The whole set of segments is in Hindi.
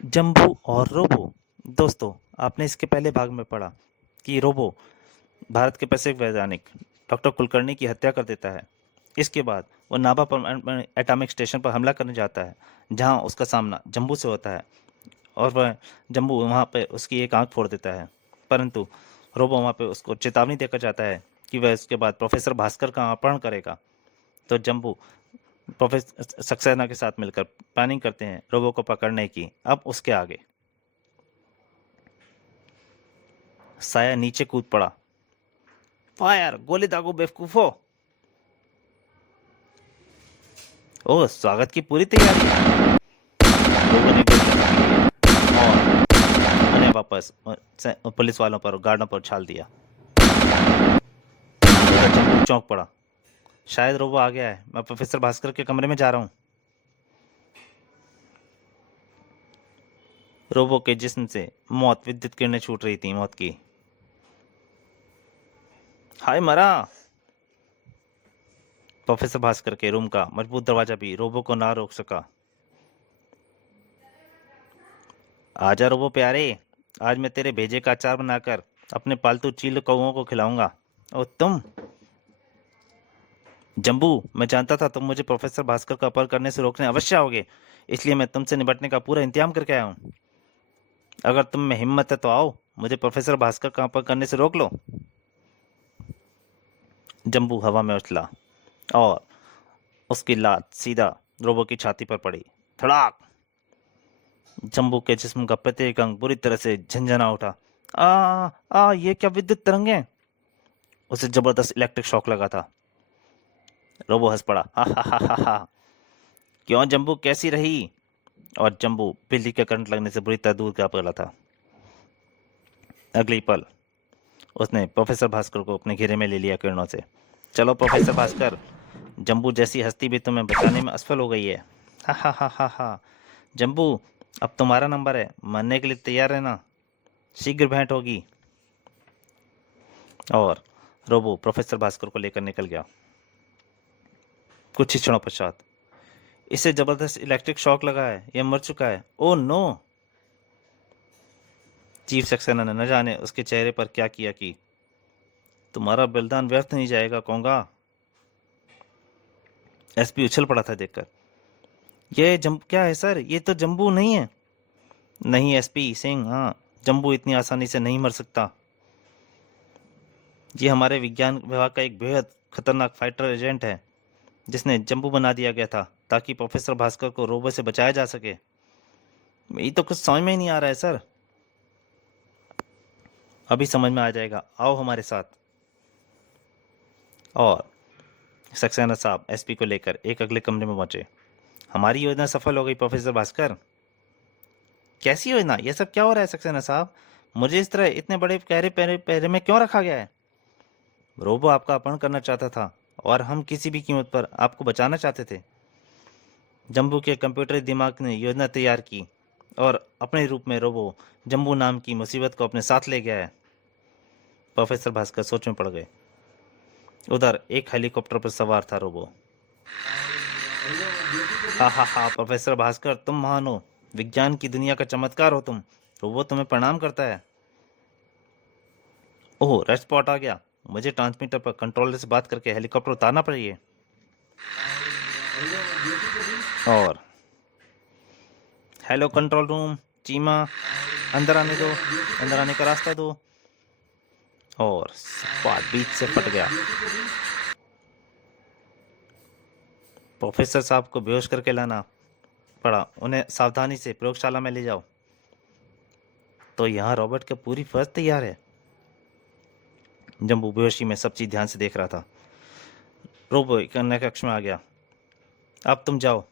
जंबू और रोबो। दोस्तों, आपने इसके पहले भाग में पढ़ा कि रोबो भारत के प्रसिद्ध वैज्ञानिक डॉक्टर कुलकर्णी की हत्या कर देता है। इसके बाद वो नाभा परमाणु एटॉमिक स्टेशन पर हमला करने जाता है, जहां उसका सामना जंबू से होता है और वह जंबू वहां पे उसकी एक आंख फोड़ देता है। परंतु रोबो वहां पे उसको चेतावनी देकर जाता है कि वह उसके बाद प्रोफेसर भास्कर का अपहरण करेगा। तो जंबू प्रोफेसर सक्सेना के साथ मिलकर प्लानिंग करते हैं रोबो को पकड़ने की। अब उसके आगे साया नीचे कूद पड़ा। फायर, गोली दागो बेवकूफो। ओह, स्वागत की पूरी तैयारी है। लोगों ने गोलियां दागी और उन्हें वापस पुलिस वालों पर गार्डों पर उछाल दिया। उधर जम्बू चौंक पड़ा। शायद रोबो आ गया है। मैं प्रोफेसर भास्कर के कमरे में जा रहा हूँ। रोबो के जिस्म से मौत विद्युत किरणें छूट रही थी, मौत की। हाय मरा। प्रोफेसर भास्कर के रूम का मजबूत दरवाजा भी रोबो को ना रोक सका। आजा रोबो प्यारे, आज मैं तेरे भेजे का अचार बनाकर अपने पालतू चील कौओं को खिलाऊंगा। और तुम जंबू, मैं जानता था तुम मुझे प्रोफेसर भास्कर का अपहरण करने से रोकने अवश्य आओगे, इसलिए मैं तुमसे निपटने का पूरा इंतजाम करके आया हूँ। अगर तुम में हिम्मत है तो आओ, मुझे प्रोफेसर भास्कर का अपहरण करने से रोक लो। जंबू हवा में उछला और उसकी लात सीधा रोबो की छाती पर पड़ी। धड़ाक। जंबू के जिस्म का प्रत्येक अंग बुरी तरह से झंझना उठा। ये क्या विद्युत तरंगे। उसे जबरदस्त इलेक्ट्रिक शॉक लगा था। रोबो हंस पड़ा। हा हा हा हा हा। क्यों जंबू, कैसी रही। और जंबू बिजली के करंट लगने से बुरी तरह दूर का पड़ा था। अगली पल उसने प्रोफेसर भास्कर को अपने घेरे में ले लिया किरणों से। चलो प्रोफेसर भास्कर, जंबू जैसी हस्ती भी तुम्हें बचाने में असफल हो गई है। हा हा हा हा हा। जंबू, अब तुम्हारा नंबर है, मरने के लिए तैयार रहना, शीघ्र भेंट होगी। और रोबो प्रोफेसर भास्कर को लेकर निकल गया। कुछ ही क्षणों पश्चात इसे जबरदस्त इलेक्ट्रिक शॉक लगा है, यह मर चुका है। Oh no. चीफ सक्सेना ने न जाने उसके चेहरे पर क्या किया कि तुम्हारा बलिदान व्यर्थ नहीं जाएगा कोंगा। एसपी उछल पड़ा था देखकर। ये जंब क्या है सर, ये तो जंबू नहीं है। नहीं एसपी सिंह, हाँ, जंबू इतनी आसानी से नहीं मर सकता। ये हमारे विज्ञान विभाग का एक बेहद खतरनाक फाइटर एजेंट है, जिसने जंबू बना दिया गया था ताकि प्रोफेसर भास्कर को रोबो से बचाया जा सके। ये तो कुछ समझ में ही नहीं आ रहा है सर। अभी समझ में आ जाएगा, आओ हमारे साथ। और सक्सेना साहब एसपी को लेकर एक अगले कमरे में पहुंचे। हमारी योजना सफल हो गई प्रोफेसर भास्कर। कैसी योजना, यह सब क्या हो रहा है सक्सेना साहब। मुझे इस तरह इतने बड़े गहरे पहरे में क्यों रखा गया है। रोबो आपका अपहरण करना चाहता था और हम किसी भी कीमत पर आपको बचाना चाहते थे। जंबू के कंप्यूटर दिमाग ने योजना तैयार की और अपने रूप में रोबो जंबू नाम की मुसीबत को अपने साथ ले गया है। प्रोफेसर भास्कर सोच में पड़ गए। उधर एक हेलीकॉप्टर पर सवार था रोबो। हा हा हा, प्रोफेसर भास्कर तुम महान हो, विज्ञान की दुनिया का चमत्कार हो तुम। रोबो तुम्हें प्रणाम करता है। ओह, रेड स्पॉट आ गया। मुझे ट्रांसमीटर पर कंट्रोलर से बात करके हेलीकॉप्टर उतारना पड़ेगा। और हेलो कंट्रोल रूम, चीमा, अंदर आने दो, अंदर आने का रास्ता दो। और सपाट बीच से फट गया। प्रोफेसर साहब को बेहोश करके लाना पड़ा। उन्हें सावधानी से प्रयोगशाला में ले जाओ। तो यहाँ रॉबर्ट की पूरी फौज तैयार है। जंबू बेहोशी में सब चीज ध्यान से देख रहा था। रोबो एक अन्य कक्ष में आ गया। अब तुम जाओ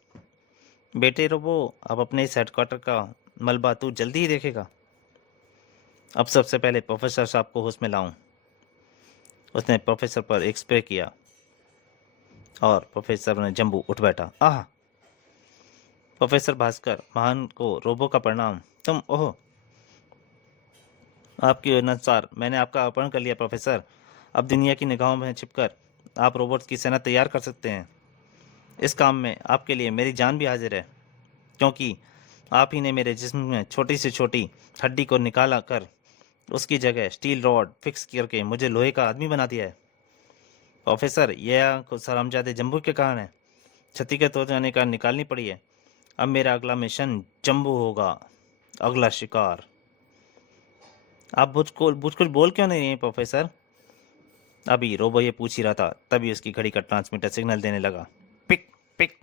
बेटे रोबो, अब अपने इस हेडक्वार्टर का मलबा तू जल्दी ही देखेगा। अब सबसे पहले प्रोफेसर साहब को होश में लाऊं। उसने प्रोफेसर पर एक स्प्रे किया और प्रोफेसर ने जंबू उठ बैठा। आह। प्रोफेसर भास्कर महान को रोबो का प्रणाम। तुम ओह, आपकी योजनानुसार मैंने आपका अपहरण कर लिया प्रोफेसर। अब दुनिया की निगाहों में छिपकर आप रोबोट्स की सेना तैयार कर सकते हैं। इस काम में आपके लिए मेरी जान भी हाजिर है, क्योंकि आप ही ने मेरे जिस्म में छोटी से छोटी हड्डी को निकाला कर उसकी जगह स्टील रॉड फिक्स करके मुझे लोहे का आदमी बना दिया है। प्रोफेसर, यह हरामजादे जम्बू के कारण है। क्षति के तोड़ जाने का निकालनी पड़ी है। अब मेरा अगला मिशन जम्बू होगा, अगला शिकार। आप कुछ बोल क्यों नहीं रहे हैं प्रोफेसर? अभी रोबो ये पूछ ही रहा था, तभी उसकी घड़ी का ट्रांसमीटर सिग्नल देने लगा। Pick pick.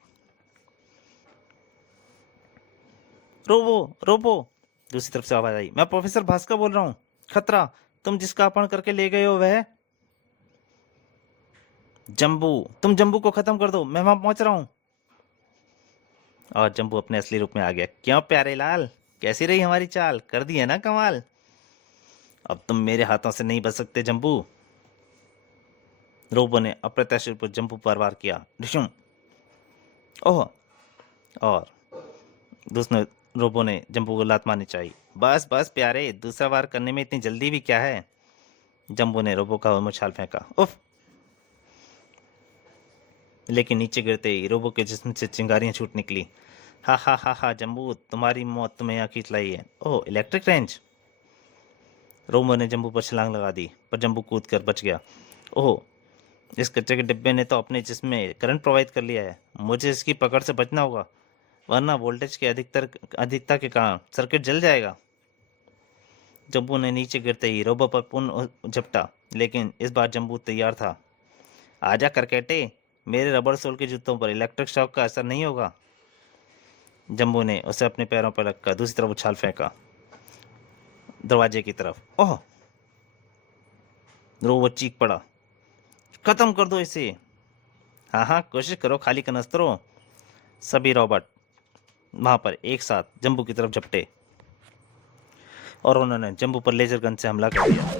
रोबो रोबो, दूसरी तरफ से आवाज आई। मैं प्रोफेसर भास्कर बोल रहा हूँ। खतरा, तुम जिसका अपहरण करके ले गए हो वह जम्बू। तुम जम्बू को खत्म कर दो, मैं वहां पहुंच रहा हूँ। और जम्बू अपने असली रूप में आ गया। क्यों प्यारे लाल, कैसी रही हमारी चाल? कर दी है ना कमाल। अब तुम मेरे हाथों से नहीं बच सकते जम्बू। रोबो ने अप्रत्याशित रूप से जम्बू पर वार किया। डिशुम। ओह। और दूसरे रोबो ने जम्बू को लात मारनी चाहिए। बस बस प्यारे, दूसरा वार करने में इतनी जल्दी भी क्या है? जम्बू ने रोबो का मुछाल फेंका। उफ। लेकिन नीचे गिरते ही रोबो के जिस्म से चिंगारियां छूट निकली। हा हा हा हा जम्बू, तुम्हारी मौत तुम्हें यहाँ खींच लाई है। ओह, इलेक्ट्रिक रेंज। रोबो ने जम्बू पर छलांग लगा दी, पर जम्बू कूद कर बच गया। ओह, इस कचरे के डिब्बे ने तो अपने जिस्म में करंट प्रोवाइड कर लिया है। मुझे इसकी पकड़ से बचना होगा, वरना वोल्टेज के अधिकता के कारण सर्किट जल जाएगा। जम्बू ने नीचे गिरते ही रोबो पर पुनः झपटा, लेकिन इस बार जम्बू तैयार था। आजा करकेटे, मेरे रबड़ सोल के जूतों पर इलेक्ट्रिक शॉक का असर नहीं होगा। जम्बू ने उसे अपने पैरों पर रखकर दूसरी तरफ उछाल फेंका, दरवाजे की तरफ। ओह। रोबो चीख पड़ा। खत्म कर दो इसे। हाँ हाँ, कोशिश करो, खाली कनस्तरों। सभी रॉबर्ट वहां पर एक साथ जम्बू की तरफ झपटे और उन्होंने जम्बू पर लेजर गन से हमला कर दिया।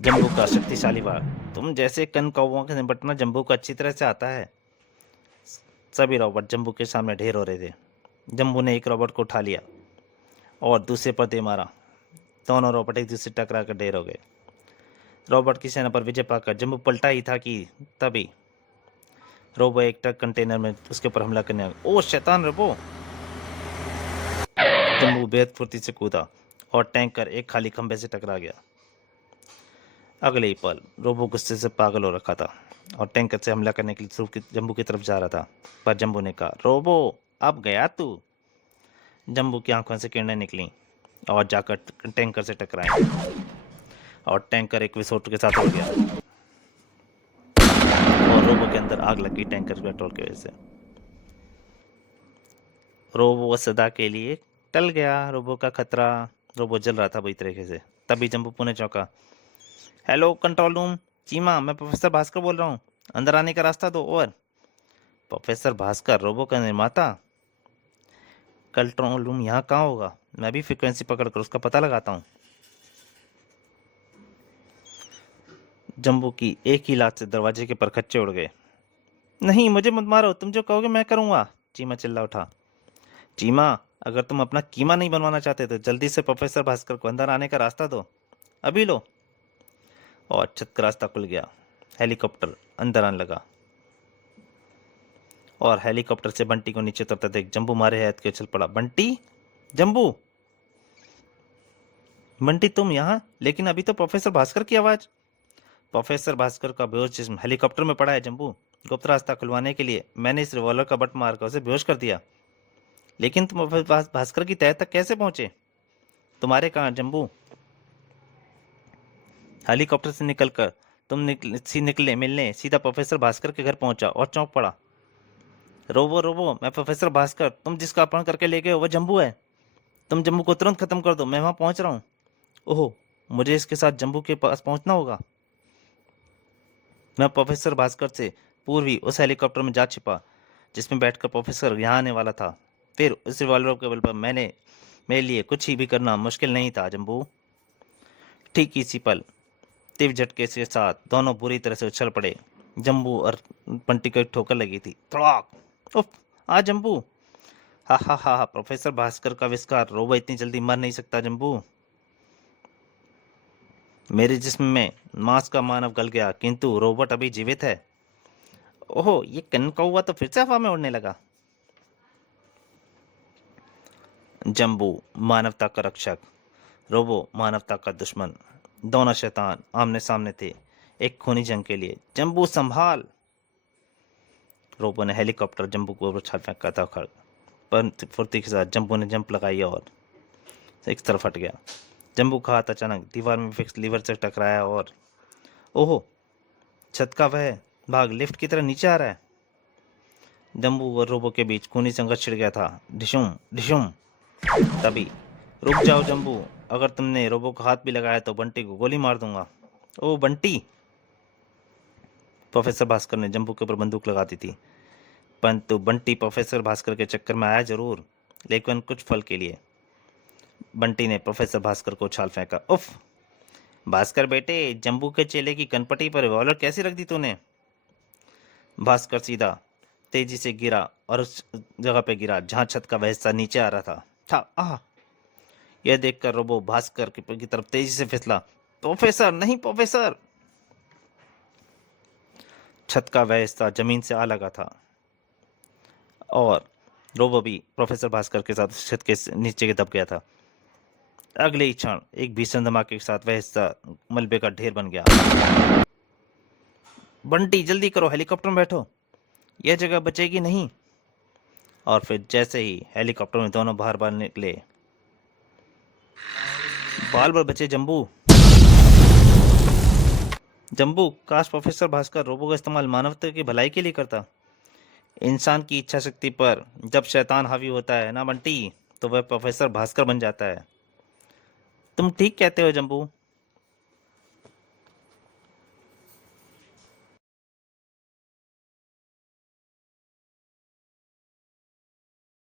जम्बू का शक्तिशाली वार। तुम जैसे कन कौवों से निपटना जम्बू को अच्छी तरह से आता है। सभी रॉबर्ट जम्बू के सामने ढेर हो रहे थे। जम्बू ने एक रॉबर्ट को उठा लिया और दूसरे पर दे मारा। दोनों रॉबर्ट एक दूसरे टकरा कर ढेर हो गए। रॉबर्ट की सेना पर विजय पाकर जम्बू पलटा ही था कि तभी रोबो एक ट्रक कंटेनर में उसके ऊपर हमला करने लगा। ओ शैतान रोबो। जम्बू बेहद फुर्ती से कूदा और टैंकर एक खाली खंभे से टकरा गया। अगले ही पल रोबो गुस्से से पागल हो रखा था और टैंकर से हमला करने के लिए जम्बू की तरफ जा रहा था, पर जम्बू ने कहा, रोबो अब गया तू। जम्बू की आंखों से किरणें निकली और जाकर टैंकर से टकराई और टैंकर एक विस्फोट के साथ उड़ गया और रोबो के अंदर आग लगी टैंकर पेट्रोल की वजह से। रोबो सदा के लिए टल गया। रोबो का खतरा। रोबो जल रहा था बुरी तरीके से। तभी जम्बू पुणे चौंका। हेलो कंट्रोल रूम, चीमा, मैं प्रोफेसर भास्कर बोल रहा हूँ। अंदर आने का रास्ता दो। ओवर। प्रोफेसर भास्कर, रोबो का निर्माता। कंट्रोल रूम यहाँ कहाँ होगा? मैं भी फ्रीक्वेंसी पकड़कर उसका पता लगाता हूँ। जम्बू की एक ही लात से दरवाजे के परखच्चे उड़ गए। नहीं, मुझे मत मारो, तुम जो कहोगे मैं करूँगा, चीमा चिल्ला उठा। चीमा, अगर तुम अपना कीमा नहीं बनवाना चाहते तो जल्दी से प्रोफेसर भास्कर को अंदर आने का रास्ता दो। अभी लो। और छत का रास्ता खुल गया। हेलीकॉप्टर अंदर आने लगा और हेलीकॉप्टर से बंटी को नीचे उतरता देख जम्बू मारे हैत के उछल पड़ा। बंटी, जम्बू। बंटी तुम यहाँ? लेकिन अभी तो प्रोफेसर भास्कर की आवाज। प्रोफेसर भास्कर का बेहोश जिस्म हेलीकॉप्टर में पड़ा है जम्बू। गुप्त रास्ता खुलवाने के लिए मैंने इस रिवॉल्वर का बट मारकर उसे बेहोश कर दिया। लेकिन तुम भास्कर की तह तक कैसे पहुंचे? तुम्हारे कारण जम्बू। हेलीकॉप्टर से निकलकर तुम निकले मिलने सीधा प्रोफेसर भास्कर के घर पहुंचा और चौंक पड़ा। रोबो रोबो, मैं प्रोफेसर भास्कर, तुम जिसका अपहरण करके ले गए हो वह जम्बू है। तुम जम्बू को तुरंत खत्म कर दो, मैं वहां पहुंच रहा हूँ। ओह, मुझे इसके साथ जम्बू के पास पहुंचना होगा। मैं प्रोफेसर भास्कर से पूर्व ही उस हेलीकॉप्टर में जा छिपा जिसमें बैठकर प्रोफेसर यहाँ आने वाला था। फिर उस रिवॉल्वर के बल पर मेरे लिए कुछ ही भी करना मुश्किल नहीं था जम्बू। ठीक इसी पल तीव्र झटके के साथ दोनों बुरी तरह से उछल पड़े। जम्बू और बंटी को एक ठोकर लगी थी। थड़ाक। उफ। आ जम्बू। हा हा हा हा, प्रोफेसर भास्कर का आविष्कार। रोबो इतनी जल्दी मर नहीं सकता जम्बू। मेरे जिस्म में मांस का मानव गल गया, किंतु रोबोट अभी जीवित है। ओहो, ये कौवा तो फिर से हवा में उड़ने लगा। जम्बू मानवता का रक्षक, रोबो मानवता का दुश्मन। दोनों शैतान आमने सामने थे, एक खूनी जंग के लिए। जम्बू संभाल! रोबो ने हेलीकॉप्टर जम्बू को उछाल फेंका था खड़, पर फुर्ती के साथ जम्बू ने जंप लगाई और एक तरफ हट गया। जम्बू का हाथ अचानक दीवार में फिक्स लीवर से टकराया और ओहो, छत का वह भाग लिफ्ट की तरह नीचे आ रहा है। जम्बू और रोबो के बीच खूनी संघर्ष छिड़ गया था। डिशुम डिशुम। तभी, रुक जाओ जम्बू, अगर तुमने रोबो का हाथ भी लगाया तो बंटी को गोली मार दूंगा। ओ बंटी! प्रोफेसर भास्कर ने जम्बू के ऊपर बंदूक लगा दी थी, परंतु बंटी प्रोफेसर भास्कर के चक्कर में आया जरूर, लेकिन कुछ फल के लिए। बंटी ने प्रोफेसर भास्कर को उछाल फेंका। उफ! भास्कर बेटे, जम्बू के चेले की कनपटी पर रिवॉल्वर कैसी रख दी तूने? भास्कर सीधा तेजी से गिरा और उस जगह पे गिरा जहां छत का वह हिस्सा नीचे आ रहा था। आह! यह देखकर रोबो भास्कर की तरफ तेजी से फिसला। प्रोफेसर नहीं, प्रोफेसर! छत का वह हिस्सा जमीन से आ लगा था और रोबो भी प्रोफेसर भास्कर के साथ छत के नीचे के दब गया था। अगले ही क्षण एक भीषण धमाके के साथ वह हिस्सा मलबे का ढेर बन गया। बंटी जल्दी करो, हेलीकॉप्टर में बैठो, यह जगह बचेगी नहीं। और फिर जैसे ही हेलीकॉप्टर में दोनों बाहर बाहर निकले, बाल बाल बचे जम्बू। जम्बू, काश प्रोफेसर भास्कर रोबो का इस्तेमाल मानवता की भलाई के लिए करता। इंसान की इच्छा शक्ति पर जब शैतान हावी होता है ना बंटी, तो वह प्रोफेसर भास्कर बन जाता है। तुम ठीक कहते हो जम्बू।